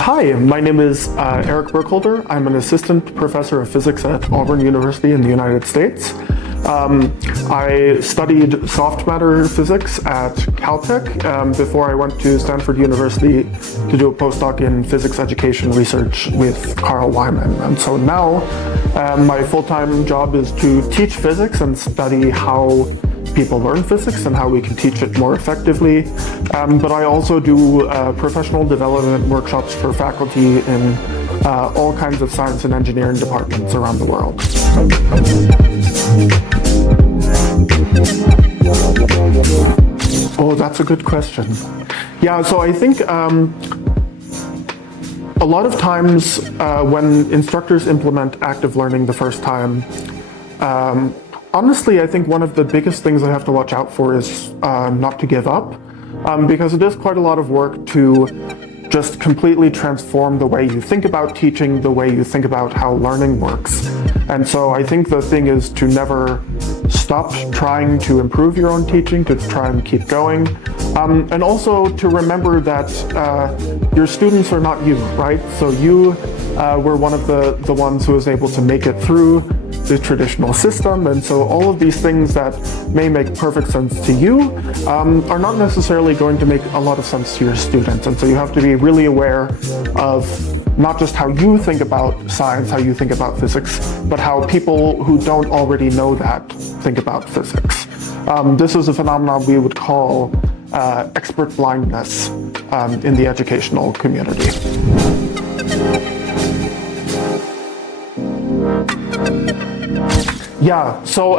Hi, my name is Eric Burkholder. I'm an assistant professor of physics at Auburn University in the United States. I studied soft matter physics at Caltech before I went to Stanford University to do a postdoc in physics education research with Carl Wyman. And so now my full-time job is to teach physics and study how people learn physics and how we can teach it more effectively. But I also do professional development workshops for faculty in all kinds of science and engineering departments around the world. Oh, that's a good question. Yeah, so I think a lot of times when instructors implement active learning the first time, honestly, I think one of the biggest things I have to watch out for is not to give up, because it is quite a lot of work to just completely transform the way you think about teaching, the way you think about how learning works. And so I think the thing is to never stop trying to improve your own teaching, to try and keep going. And also to remember that your students are not you, right? So you were one of the ones who was able to make it through the traditional system, and so all of these things that may make perfect sense to you are not necessarily going to make a lot of sense to your students. And so you have to be really aware of not just how you think about science, how you think about physics, but how people who don't already know that think about physics. This is a phenomenon we would call expert blindness in the educational community. Yeah, so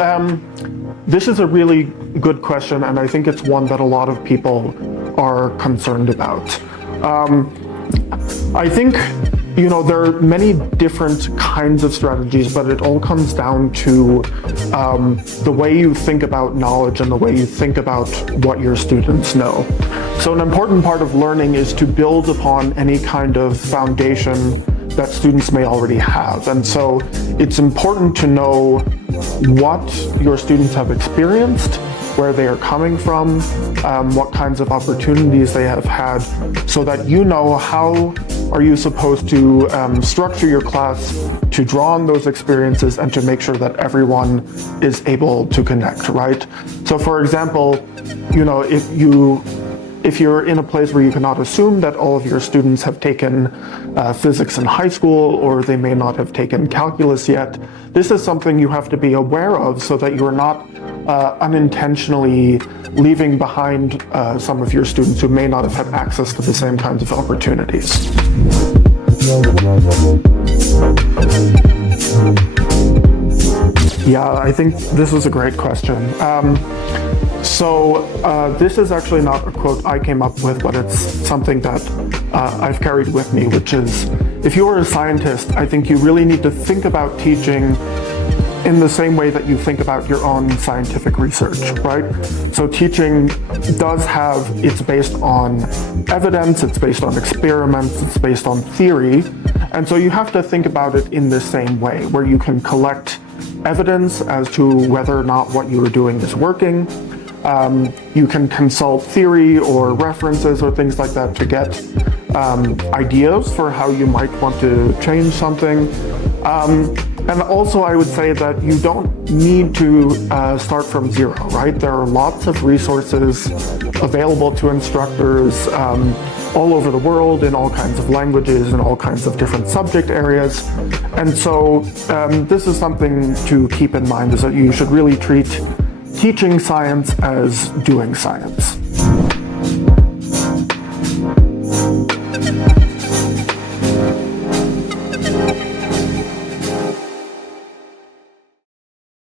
this is a really good question, and I think it's one that a lot of people are concerned about. I think, there are many different kinds of strategies, but it all comes down to the way you think about knowledge and the way you think about what your students know. So an important part of learning is to build upon any kind of foundation that students may already have. And so it's important to know what your students have experienced, where they are coming from, what kinds of opportunities they have had, so that you know how are you supposed to structure your class to draw on those experiences and to make sure that everyone is able to connect, right? So for example, if you're in a place where you cannot assume that all of your students have taken physics in high school, or they may not have taken calculus yet, this is something you have to be aware of so that you're not unintentionally leaving behind some of your students who may not have had access to the same kinds of opportunities. Yeah, I think this is a great question. So this is actually not a quote I came up with, but it's something that I've carried with me, which is, if you are a scientist, I think you really need to think about teaching in the same way that you think about your own scientific research, right? So teaching it's based on evidence, it's based on experiments, it's based on theory, and so you have to think about it in the same way, where you can collect evidence as to whether or not what you are doing is working. You can consult theory or references or things like that to get ideas for how you might want to change something. And also I would say that you don't need to start from zero, right? There are lots of resources available to instructors all over the world in all kinds of languages and all kinds of different subject areas. And so this is something to keep in mind, is that you should really treat teaching science as doing science.